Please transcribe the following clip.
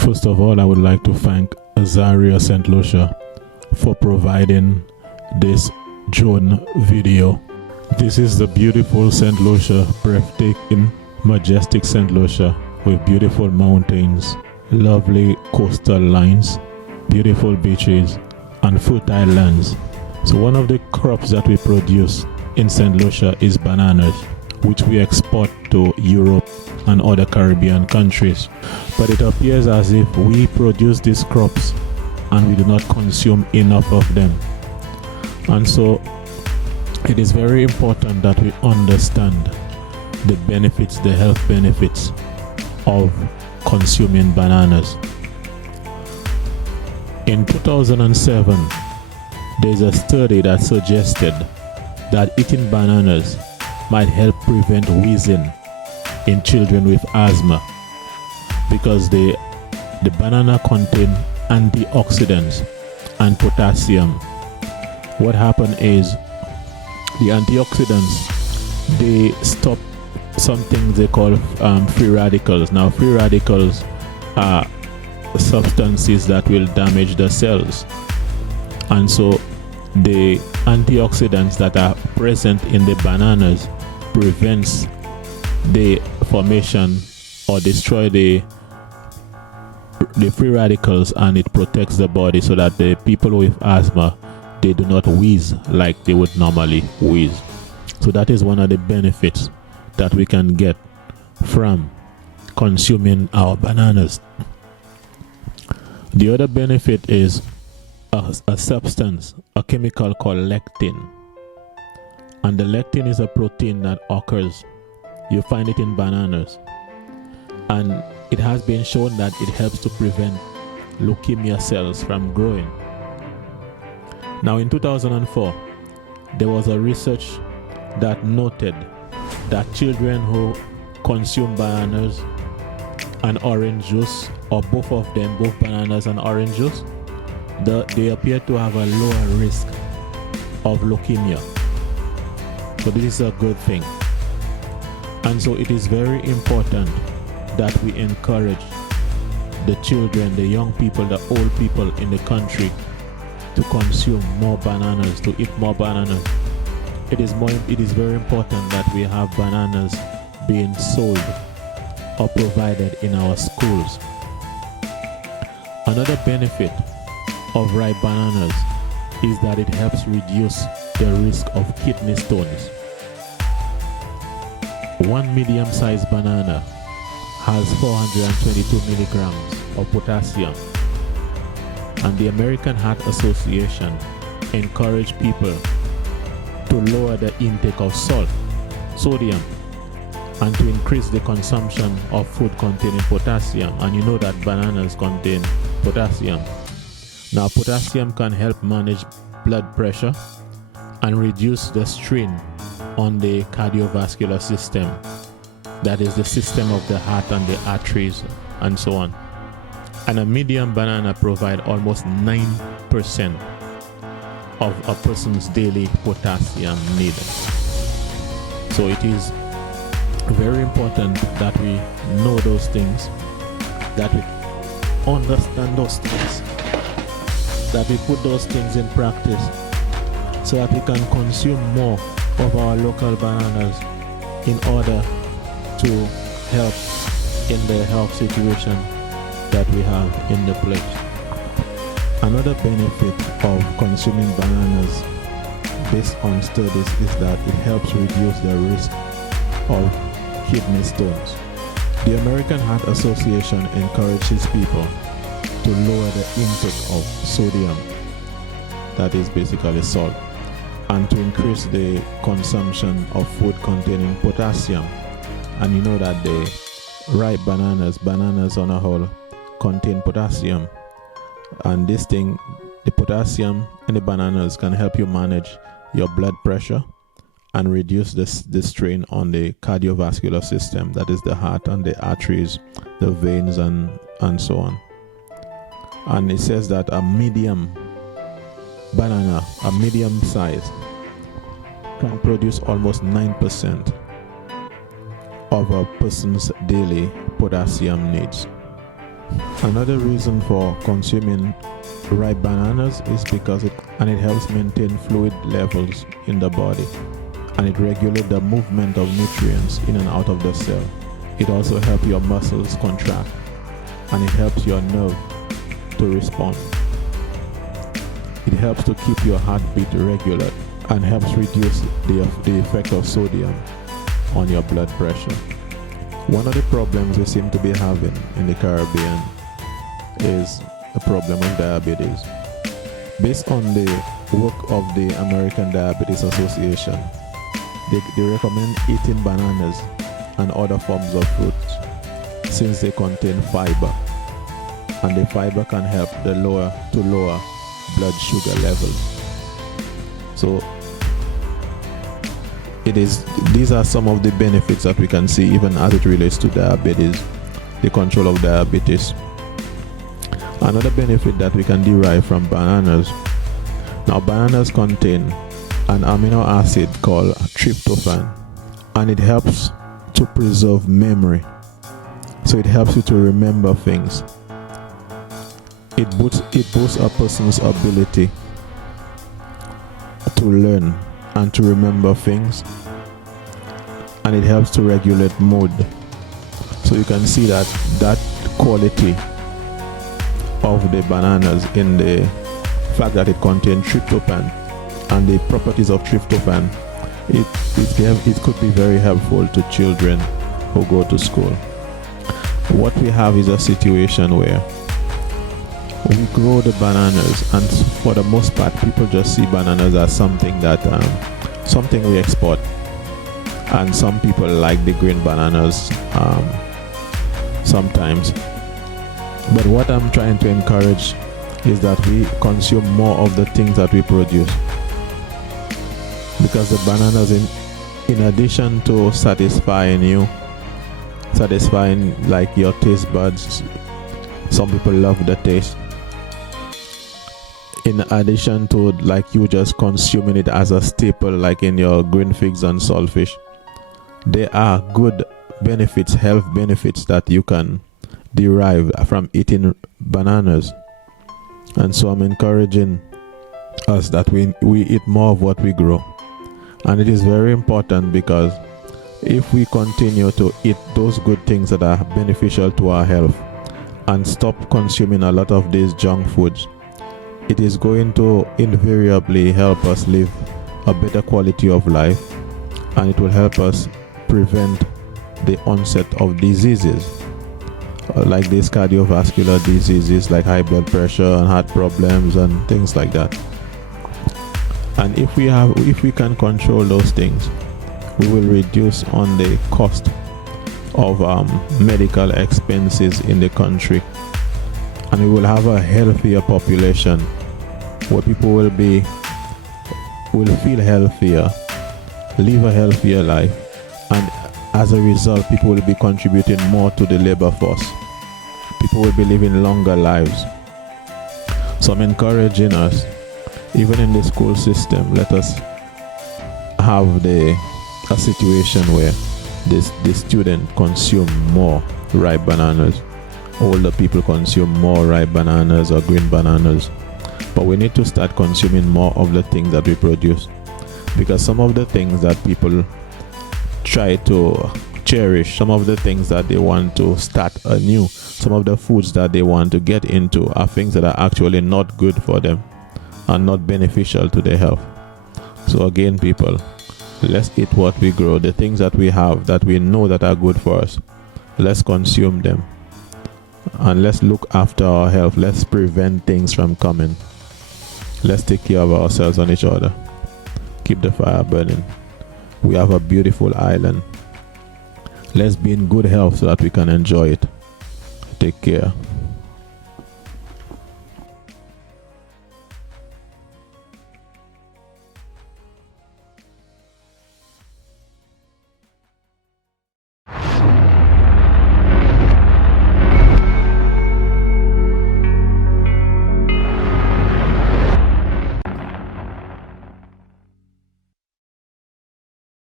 First of all, I would like to thank Azaria St. Lucia for providing this drone video. This is the beautiful St. Lucia, breathtaking, majestic St. Lucia with beautiful mountains, lovely coastal lines, beautiful beaches, and fertile lands. So one of the crops that we produce in St. Lucia is bananas, which we export to Europe and other Caribbean countries. But it appears as if we produce these crops and we do not consume enough of them. And so it is very important that we understand the benefits, the health benefits of consuming bananas. In 2007, there's a study that suggested that eating bananas might help prevent wheezing in children with asthma, because the banana contain antioxidants and potassium. What happened is the antioxidants, they stop something they call free radicals. Now, free radicals are substances that will damage the cells, and so the antioxidants that are present in the bananas prevents the formation or destroy the free radicals, and it protects the body so that the people with asthma, they do not wheeze like they would normally wheeze. So that is one of the benefits that we can get from consuming our bananas. The other benefit is a substance, a chemical called lectin. And the lectin is a protein that occurs. You find it in bananas. And it has been shown that it helps to prevent leukemia cells from growing. Now in 2004, there was a research that noted that children who consume bananas and orange juice, or both of them, both bananas and orange juice, they appear to have a lower risk of leukemia. So this is a good thing. And so it is very important that we encourage the children, the young people, the old people in the country to consume more bananas, to eat more bananas. It is very important that we have bananas being sold or provided in our schools. Another benefit of ripe bananas is that it helps reduce the risk of kidney stones. One medium-sized banana has 422 milligrams of potassium, and the American Heart Association encourage people to lower the intake of sodium, and to increase the consumption of food containing potassium. And you know that bananas contain potassium. Now, potassium can help manage blood pressure and reduce the strain on the cardiovascular system, that is the system of the heart and the arteries and so on. And a medium banana provides almost 9% of a person's daily potassium need. So it is very important that we know those things, that we understand those things, that we put those things in practice, so that we can consume more of our local bananas in order to help in the health situation that we have in the place. Another benefit of consuming bananas based on studies is that it helps reduce the risk of kidney stones. The American Heart Association encourages people to lower the intake of sodium, that is basically salt, and to increase the consumption of food containing potassium. And you know that the ripe bananas on a whole, contain potassium, and this thing, the potassium in the bananas, can help you manage your blood pressure and reduce the strain on the cardiovascular system, that is the heart and the arteries, the veins, and so on. And it says that a medium banana, a medium size, can produce almost 9% of a person's daily potassium needs. Another reason for consuming ripe bananas is because it helps maintain fluid levels in the body, and it regulates the movement of nutrients in and out of the cell. It also helps your muscles contract, and it helps your nerve to respond. It helps to keep your heartbeat regular and helps reduce the effect of sodium on your blood pressure. One of the problems we seem to be having in the Caribbean is the problem of diabetes. Based on the work of the American Diabetes Association, they recommend eating bananas and other forms of fruits since they contain fiber, and the fiber can help to lower blood sugar levels. So these are some of the benefits that we can see even as it relates to diabetes, the control of diabetes. Another benefit that we can derive from bananas. Now, bananas contain an amino acid called tryptophan, and it helps to preserve memory. So it helps you to remember things. It boosts a person's ability to learn and to remember things, and it helps to regulate mood. So you can see that quality of the bananas in the fact that it contains tryptophan and the properties of tryptophan, it could be very helpful to children who go to school. What we have is a situation where we grow the bananas, and for the most part people just see bananas as something we export, and some people like the green bananas sometimes. But what I'm trying to encourage is that we consume more of the things that we produce, because the bananas, in addition to satisfying like your taste buds, some people love the taste, in addition to like you just consuming it as a staple like in your green figs and saltfish, there are good benefits, health benefits that you can derive from eating bananas. And so I'm encouraging us that we eat more of what we grow. And it is very important, because if we continue to eat those good things that are beneficial to our health and stop consuming a lot of these junk foods, it is going to invariably help us live a better quality of life, and it will help us prevent the onset of diseases like these cardiovascular diseases like high blood pressure and heart problems and things like that. And if we can control those things, we will reduce on the cost of medical expenses in the country, and we will have a healthier population where people will feel healthier, live a healthier life, and as a result people will be contributing more to the labor force. People will be living longer lives. So I'm encouraging us, even in the school system, let us have a situation where the student consume more ripe bananas, older people consume more ripe bananas or green bananas. But we need to start consuming more of the things that we produce, because some of the things that people try to cherish, some of the things that they want to start anew, some of the foods that they want to get into are things that are actually not good for them and not beneficial to their health. So again, people, let's eat what we grow, the things that we have that we know that are good for us. Let's consume them, and let's look after our health. Let's prevent things from coming. Let's take care of ourselves and each other. Keep the fire burning. We have a beautiful island. Let's be in good health so that we can enjoy it. Take care.